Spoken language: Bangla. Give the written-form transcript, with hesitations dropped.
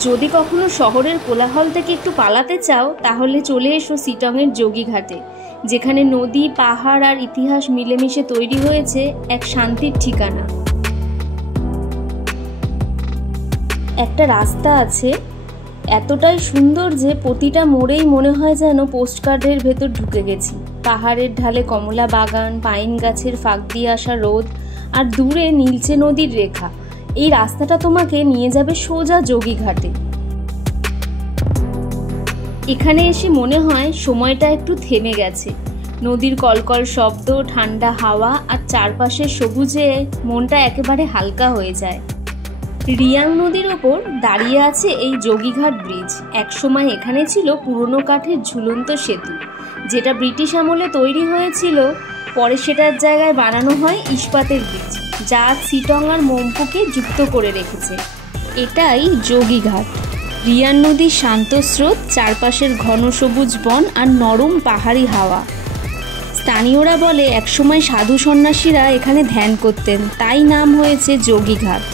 যদি কখনো শহরের কোলাহল থেকে একটু পালাতে চাও তাহলে চলে এসো শিটংয়ের যোগীঘাটে, যেখানে নদী, পাহাড় আর ইতিহাস মিলেমিশে তৈরি হয়েছে এক শান্তির ঠিকানা। একটা রাস্তা আছে এতটাই সুন্দর যে প্রতিটা মোড়েই মনে হয় যেন পোস্টকার্ডের ভেতর ঢুকে গেছি। পাহাড়ের ঢালে কমলা বাগান, পাইন গাছের ফাঁক দিয়ে আসা রোদ আর দূরে নীলচে নদীর রেখা। এই রাস্তাটা তোমাকে নিয়ে যাবে সোজা যোগীঘাটে। এখানে এসে মনে হয় সময়টা একটু থেমে গেছে। নদীর কলকল শব্দ, ঠান্ডা হাওয়া আর চারপাশের সবুজে মনটা একেবারে হালকা হয়ে যায়। রিয়াং নদীর ওপর দাঁড়িয়ে আছে এই যোগীঘাট ব্রিজ। একসময় এখানে ছিল পুরনো কাঠের ঝুলন্ত সেতু, যেটা ব্রিটিশ আমলে তৈরি হয়েছিল। পরে সেটার জায়গায় বানানো হয় ইস্পাতের ব্রিজ, যা শিটং আর মম্পুকে যুক্ত করে রেখেছে। এটাই যোগীঘাট। রিয়াং নদীর শান্ত স্রোত, চারপাশের ঘন সবুজ বন আর নরম পাহাড়ি হাওয়া। স্থানীয়রা বলে একসময় সাধু সন্ন্যাসীরা এখানে ধ্যান করতেন, তাই নাম হয়েছে যোগীঘাট।